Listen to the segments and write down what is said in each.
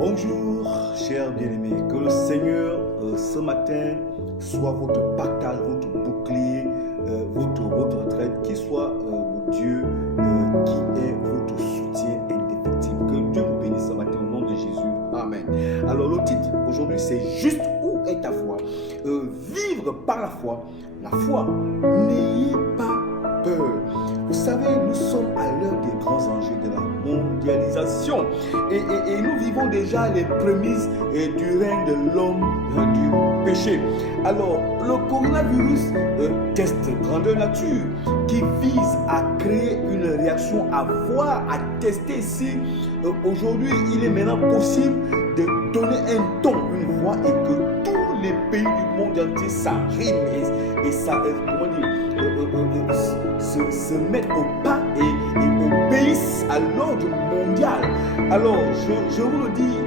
Bonjour, chers bien-aimés, que le Seigneur ce matin soit votre partage, votre bouclier, votre retraite, qu'il soit le Dieu qui est votre soutien indéfectible. Que Dieu vous bénisse ce matin au nom de Jésus. Amen. Alors le titre aujourd'hui c'est juste où est ta foi? Vivre par la foi. La foi, n'ayez pas peur. Vous savez, nous sommes à l'heure des grands enjeux de la mondialisation et nous vivons déjà les prémices du règne de l'homme du péché. Alors, le coronavirus teste grandeur nature qui vise à créer une réaction, à voir, à tester si aujourd'hui il est maintenant possible de donner un ton, une voix et que tous les pays du monde entier s'arriment et ça, comment dire, se mettent au pas et obéissent à l'ordre mondial. Alors, je vous le dis,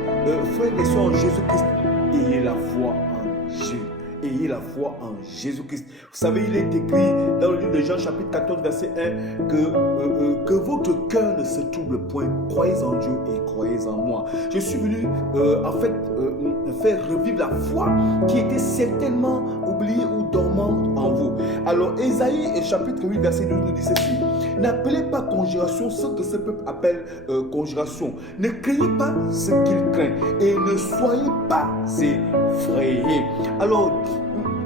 frères et sœurs en Jésus-Christ, ayez la foi en Jésus. Ayez la foi en Jésus-Christ. Vous savez, il est écrit dans le livre de Jean, chapitre 14, verset 1, que votre cœur ne se trouble point. Croyez en Dieu et croyez en moi. Je suis venu, faire revivre la foi qui était certainement oubliée ou dormante en vous. Alors, Ésaïe, chapitre 8, verset 12, nous dit ceci. N'appelez pas conjuration ce que ce peuple appelle conjuration. Ne craignez pas ce qu'il craint et ne soyez pas effrayés. Alors,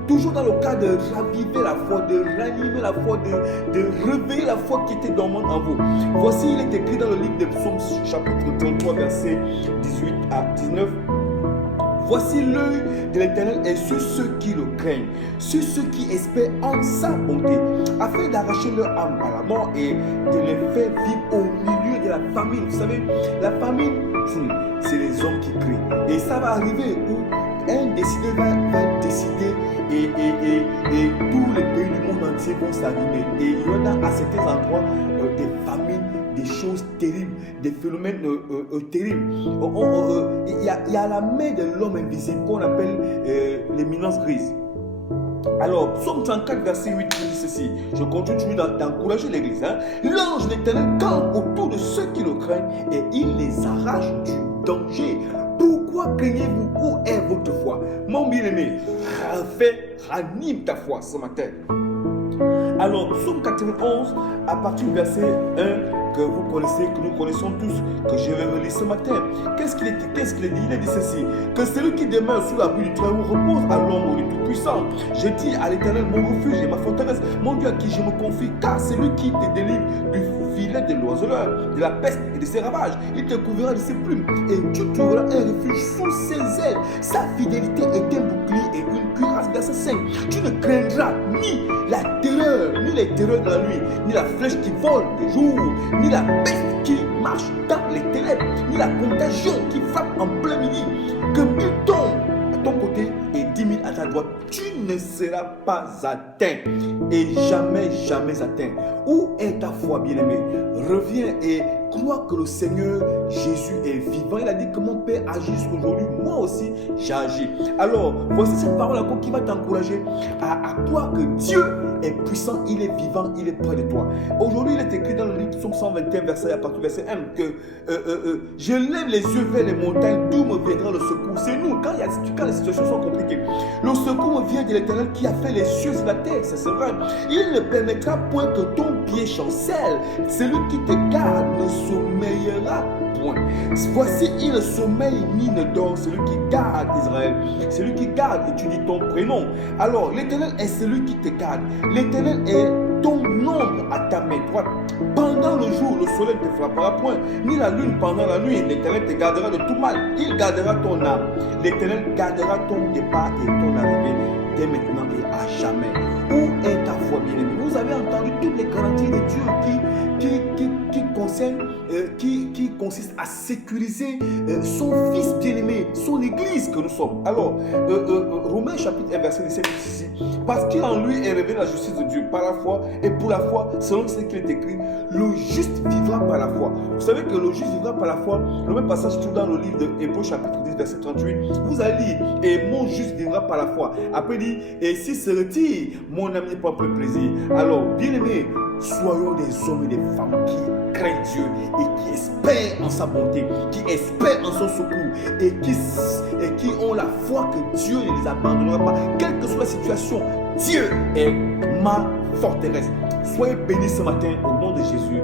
toujours dans le cas de raviver la foi, de ranimer la foi, de réveiller la foi qui était dormante en vous. Voici, il est écrit dans le livre de Psaumes, chapitre 33, verset 18 à 19. Voici l'œil de l'Éternel est sur ceux qui le craignent, sur ceux qui espèrent en sa bonté, afin d'arracher leur âme à la mort et de les faire vivre au milieu de la famine. Vous savez, la famine, c'est les hommes qui crient. Et ça va arriver où un décideur va décider et tous les pays du monde entier vont s'arrimer. Et il y en a à certains endroits des famines, des choses terribles, des phénomènes terribles. Il y a la main de l'homme invisible qu'on appelle l'éminence grise. Alors, Psaume 34, verset 8, dit ceci. Je continue d'encourager l'église. L'ange de l'Éternel campe autour de ceux qui le craignent et il les arrache du danger. Pourquoi craignez-vous? Où est votre foi? Mon bien-aimé, ranime ta foi ce matin. Alors, Psaume 91, à partir du verset 1, que vous connaissez, que nous connaissons tous, que je vais relire ce matin. Qu'est-ce qu'il dit? Il a dit ceci, que celui qui demeure sous l'abri du Très-Haut repose à l'ombre du Tout-Puissant. Je dis à l'Éternel, mon refuge et ma forteresse, mon Dieu à qui je me confie, car c'est lui qui te délivre du filet de l'oiseleur, de la peste et de ses ravages. Il te couvrira de ses plumes et tu trouveras un refuge sous ses ailes. Sa fidélité est un bouclier et une cuirasse. Verset 5. Tu ne craindras ni la terreur, ni les terreurs de la nuit, ni la flèche qui vole de jour, ni la peste qui marche dans les ténèbres, ni la contagion qui frappe en plein midi. Que 1000 tombent à ton côté et 10 000 à ta droite, tu ne seras pas atteint et jamais atteint. Où est ta foi, bien-aimé? Reviens et crois que le Seigneur Jésus est vivant. Il a dit que mon Père agit jusqu'aujourd'hui, moi aussi j'ai agi. Alors, voici cette parole encore qui va t'encourager à croire que Dieu est puissant, il est vivant, il est près de toi. Aujourd'hui, il est écrit dans le livre Psaume 121, verset, à partir du verset 1, que je lève les yeux vers les montagnes, d'où me viendra le secours. C'est nous, quand les situations sont compliquées. Le secours me vient de l'Éternel qui a fait les cieux et la terre, c'est vrai. Il ne permettra point que ton pied chancelle. Celui qui te garde ne sommeillera point. Voici, il ne sommeille ni ne dort, celui qui garde Israël. Celui qui garde, et tu dis ton prénom. Alors, l'Éternel est celui qui te garde. L'Éternel est ton ombre à ta main droite. Pendant le jour, le soleil ne te frappera point, ni la lune pendant la nuit. L'Éternel te gardera de tout mal. Il gardera ton âme. L'Éternel gardera ton départ et ton arrivée dès maintenant et à jamais. Où est ta foi, bien-aimé? Vous avez entendu toutes les garanties de Dieu qui consiste à sécuriser son fils bien-aimé, son église que nous sommes. Alors, Romains chapitre 1, verset 17 dit ici, parce qu'en lui est révélée la justice de Dieu par la foi et pour la foi, selon ce qu'il est écrit, le juste vivra par la foi. Vous savez que le juste vivra par la foi. Le même passage se trouve dans le livre de Hébreux chapitre 10, verset 38. Vous allez lire, et mon juste vivra par la foi. Après il dit, et s'il se retire, mon ami n'est pas plus plaisir. Alors, bien aimé, Soyons des hommes et des femmes qui craignent Dieu et qui espèrent en sa bonté, qui espèrent en son secours et qui ont la foi que Dieu ne les abandonnera pas. Quelle que soit la situation, Dieu est ma forteresse. Soyez bénis ce matin au nom de Jésus.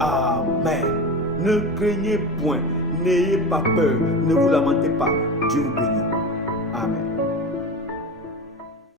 Amen. Ne craignez point, n'ayez pas peur, ne vous lamentez pas. Dieu vous bénit.